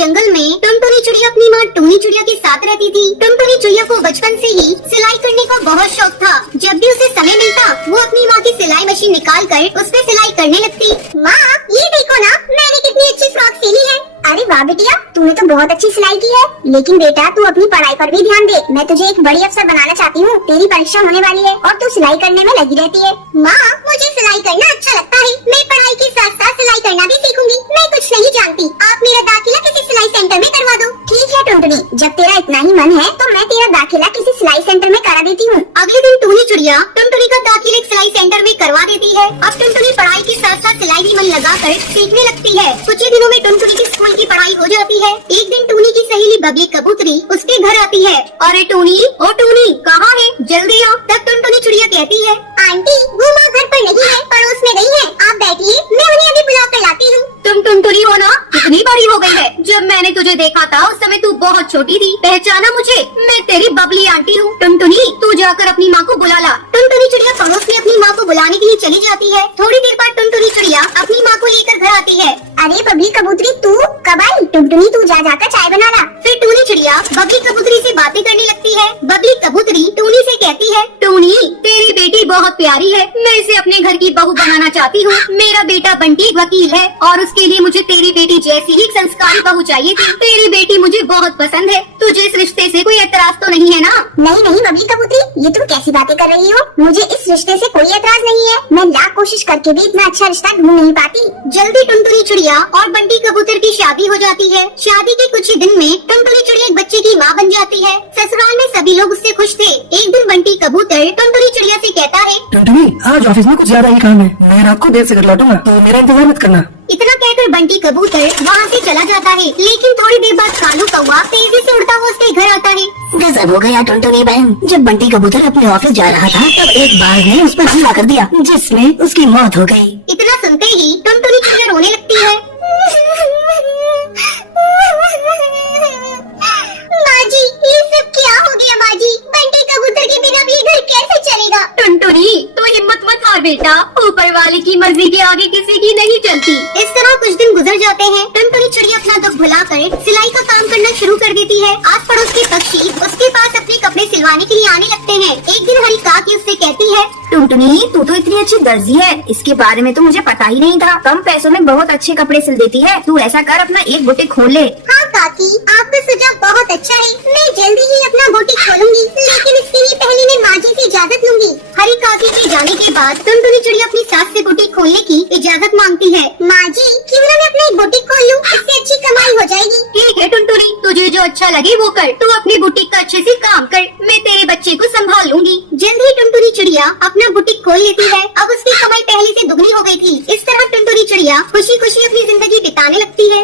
जंगल में टुनटुनी चिड़िया अपनी माँ टूनी चिड़िया के साथ रहती थी। टुनटुनी चिड़िया को बचपन से ही सिलाई करने का बहुत शौक था। जब भी उसे समय मिलता वो अपनी माँ की सिलाई मशीन निकाल कर उसपे सिलाई करने लगती। माँ ये देखो ना, मैंने कितनी अच्छी फ्रॉक सिली है। अरे वाह बिटिया, तूने तो बहुत अच्छी सिलाई की है। लेकिन बेटा तू अपनी पढ़ाई पर भी ध्यान दे। मैं तुझे एक बड़ी अफसर बनाना चाहती हूँ। तेरी परीक्षा होने वाली है और तू सिलाई करने में लगी रहती है। माँ मुझे सिलाई करना अच्छा लगता है। मैं पढ़ाई के साथ साथ सिलाई करना भी सीखूंगी। मैं कुछ नहीं जानती, आप मेरा दाखिला किसी सिलाई सेंटर में करवा दो। ठीक है टुनटुनी, जब तेरा इतना ही मन है तो मैं तेरा दाखिला किसी सिलाई सेंटर में करा देती हूँ। अगले दिन टूनी चिड़िया टुनटुनी का दाखिला एक सिलाई सेंटर में करवा देती है। अब टुनटुनी पढ़ाई के साथ साथ सिलाई भी मन लगाकर सीखने लगती है। कुछ ही दिनों में टुनटुनी की स्कूल की पढ़ाई हो जाती है। एक दिन टूनी की सहेली बबली कबूतरी उसके घर आती है। अरे टूनी, ओ टूनी कहाँ है, जल्दी आओ। तब टुनटुनी चिड़िया कहती है, आंटी वो माँ घर पर नहीं है, पड़ोस में गई है। आप बैठिए, मैं उन्हें अभी बुला कर लाती हूँ। तुम टुनटुनी हो ना, कितनी बड़ी हो गई है। जब मैंने तुझे देखा था उस समय तू बहुत छोटी थी। पहचाना मुझे? मैं तेरी बबली आंटी हूँ। टुनटुनी तू जाकर अपनी माँ को बुला ला। टुनटुनी चिड़िया पड़ोस में अपनी माँ को बुलाने के लिए चली जाती है। थोड़ी देर बाद टुनटुनी चिड़िया अपनी माँ को लेकर घर आती है। अरे बबली कबूतरी तू कब आई? टुनटुनी तू जा जाकर चाय बना ला। फिर टूनी चिड़िया बबली कबूतरी से बातें करने लगती है। बबली कबूतरी टूनी से कहती है, टूनी तेरी बेटी बहुत प्यारी है, मैं इसे अपने घर की बहू बनाना चाहती हूँ। मेरा बेटा बंटी वकील है और उसके लिए मुझे तेरी बेटी जैसी ही संस्कारी बहू चाहिए थी। तेरी बेटी मुझे बहुत पसंद है। तुझे इस रिश्ते से कोई एतराज तो नहीं है ना? नहीं नहीं बबली कबूतरी, ये तुम कैसी बातें कर रही हो? मुझे इस रिश्ते से कोई एतराज नहीं है। मैं लाख कोशिश करके भी इतना अच्छा रिश्ता ढूंढ नहीं पाती। जल्दी टुनटुनी चिड़िया और बंटी कबूतर की शादी हो जाती है। शादी के कुछ ही दिन में टुनटुनी चिड़िया एक बच्चे की माँ बन जाती है। ससुराल में सभी लोग उससे खुश थे। एक दिन बंटी कबूतर टुनटुनी चिड़िया से कहता है, टुनटुनी आज ऑफिस में कुछ ज्यादा ही काम है, मैं रात को देर से घर लौटूंगा तो मेरा इंतजार मत करना। इतना कहकर बंटी कबूतर वहाँ से चला जाता है। लेकिन थोड़ी देर बाद कालू कौवा तेजी से उड़ता हुआ उसके घर आता है। गजब हो गया टुनटुनी बहन, जब बंटी कबूतर अपने ऑफिस जा रहा था तब एक बाघ ने उस पर हमला कर दिया जिसमें उसकी मौत हो गई। इतना सुनते ही टुनटुनी चिड़िया रोने लगती है। माँ जी ये सब क्या हो गया? माँ जी बंटी कबूतर के बिना भी घर कैसे चलेगा? टुनटुनी तो हिम्मत मत हार बेटा, ऊपर वाले की मर्जी के आगे किसी की नहीं चलती। इस तरह कुछ दिन गुजर जाते हैं। टुनटुनी चिड़िया अपना दुख भुलाकर सिलाई का काम करना शुरू कर देती है। आस पड़ोस के पक्षी उसके पास अपने कपड़े सिलवाने के लिए आने लगते हैं। एक दिन हरी काकी उससे कहती है, टुनटुनी तू तो इतनी अच्छी दर्जी है, इसके बारे में तो मुझे पता ही नहीं था। कम पैसों में बहुत अच्छे कपड़े सिल देती है। तू ऐसा कर, अपना एक बुटीक खोल ले। हाँ काकी, आपका सुझाव बहुत अच्छा है। मैं जल्दी ही अपना बुटीक खोलूंगी, लेकिन इसके लिए पहले मैं माँ जी से इजाजत लूंगी। हरी काकी के जाने के बाद टुनटुनी चिड़िया अपनी सास से बुटीक खोलने की इजाजत मांगती है। माँ जी क्यों ना मैं अपना एक बुटीक खोल लूं, इससे अच्छी कमाई हो जाएगी। ठीक है टुनटुनी, तुझे जो अच्छा लगे वो कर। तू अपनी बुटीक का अच्छे से काम कर, मैं तेरे बच्चे को संभाल लूंगी। जल्द ही टुनटुनी चिड़िया अपना बुटीक खोल लेती है। अब उसकी कमाई पहले से दुगनी हो गई थी। इस तरह टुनटुनी चिड़िया खुशी खुशी अपनी जिंदगी बिताने लगती है।